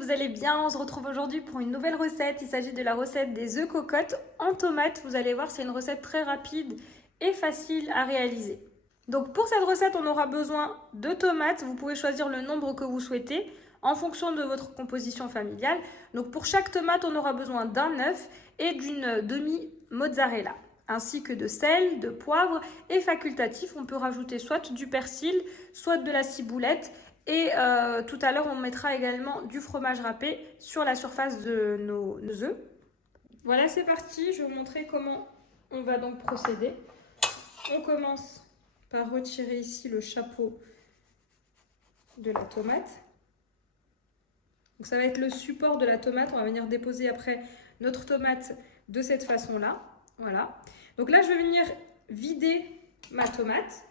vous allez bien. On se retrouve aujourd'hui pour une nouvelle recette. Il s'agit de la recette des œufs cocottes en tomates. Vous allez voir, c'est une recette très rapide et facile à réaliser. Donc pour cette recette, on aura besoin de tomates. Vous pouvez choisir le nombre que vous souhaitez en fonction de votre composition familiale. Donc pour chaque tomate, on aura besoin d'un œuf et d'une demi-mozzarella, ainsi que de sel, de poivre et facultatif. On peut rajouter soit du persil, soit de la ciboulette. Et tout à l'heure, on mettra également du fromage râpé sur la surface de nos œufs. Voilà, c'est parti. Je vais vous montrer comment on va donc procéder. On commence par retirer ici le chapeau de la tomate. Donc ça va être le support de la tomate. On va venir déposer après notre tomate de cette façon-là. Voilà. Donc là, je vais venir vider ma tomate.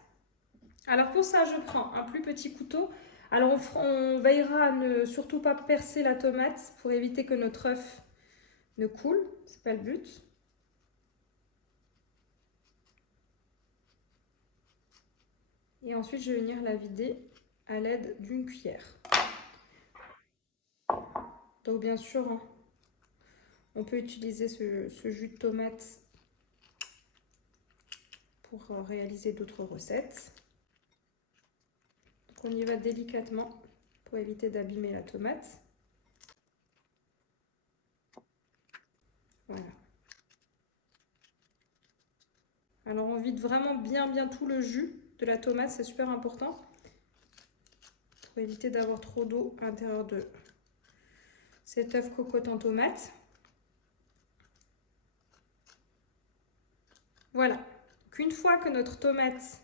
Alors pour ça, je prends un plus petit couteau. Alors on veillera à ne surtout pas percer la tomate pour éviter que notre œuf ne coule. C'est pas le but. Et ensuite, je vais venir la vider à l'aide d'une cuillère. Donc bien sûr, on peut utiliser ce jus de tomate pour réaliser d'autres recettes. Donc on y va délicatement pour éviter d'abîmer la tomate. Voilà. Alors on vide vraiment bien tout le jus de la tomate, c'est super important pour éviter d'avoir trop d'eau à l'intérieur de cet œuf cocotte en tomate. Voilà. Donc une fois que notre tomate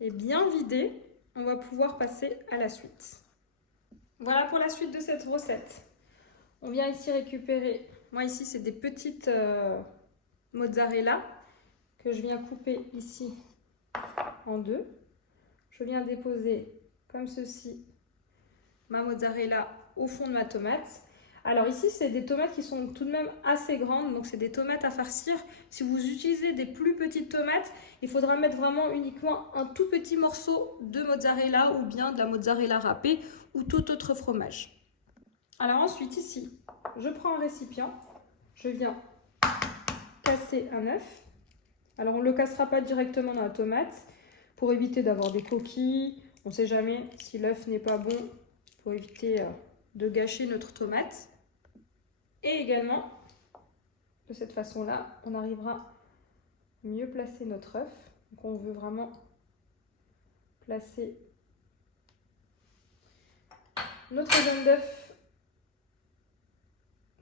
est bien vidée, on va pouvoir passer à la suite. Voilà pour la suite de cette recette. On vient ici récupérer, moi ici c'est des petites mozzarella que je viens couper ici en deux. Je viens déposer comme ceci ma mozzarella au fond de ma tomate. Alors ici, c'est des tomates qui sont tout de même assez grandes, donc c'est des tomates à farcir. Si vous utilisez des plus petites tomates, il faudra mettre vraiment uniquement un tout petit morceau de mozzarella ou bien de la mozzarella râpée ou tout autre fromage. Alors ensuite, ici, je prends un récipient, je viens casser un œuf. Alors on ne le cassera pas directement dans la tomate pour éviter d'avoir des coquilles. On ne sait jamais si l'œuf n'est pas bon pour éviter de gâcher notre tomate. Et également, de cette façon-là, on arrivera à mieux placer notre œuf. Donc on veut vraiment placer notre jaune d'œuf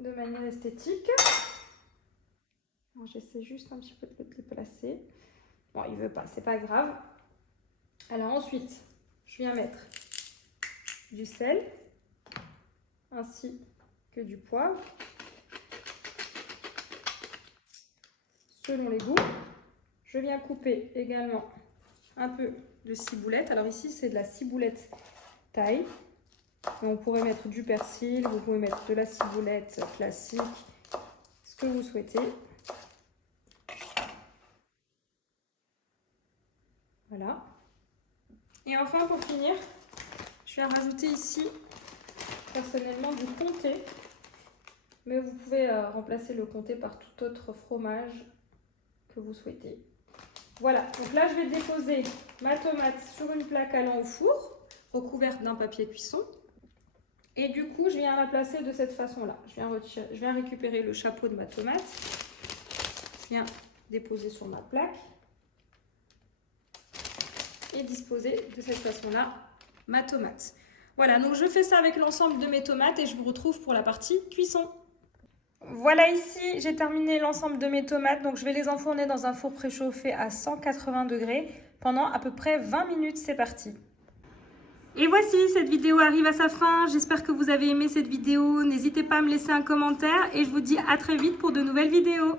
de manière esthétique. J'essaie juste un petit peu de le placer. Bon, il ne veut pas, c'est pas grave. Alors ensuite, je viens mettre du sel ainsi que du poivre selon les goûts. Je viens couper également un peu de ciboulette. Alors ici, c'est de la ciboulette taille. On pourrait mettre du persil, vous pouvez mettre de la ciboulette classique, ce que vous souhaitez. Voilà. Et enfin, pour finir, je vais rajouter ici, personnellement, du comté. Mais vous pouvez remplacer le comté par tout autre fromage que vous souhaitez. Voilà, donc là, je vais déposer ma tomate sur une plaque allant au four, recouverte d'un papier cuisson. Et du coup, je viens la placer de cette façon-là. Je viens récupérer le chapeau de ma tomate. Je viens déposer sur ma plaque. Et disposer de cette façon-là ma tomate. Voilà, donc je fais ça avec l'ensemble de mes tomates et je vous retrouve pour la partie cuisson. Voilà, ici, j'ai terminé l'ensemble de mes tomates. Donc, je vais les enfourner dans un four préchauffé à 180 degrés pendant à peu près 20 minutes. C'est parti. Et voici, cette vidéo arrive à sa fin. J'espère que vous avez aimé cette vidéo. N'hésitez pas à me laisser un commentaire et je vous dis à très vite pour de nouvelles vidéos.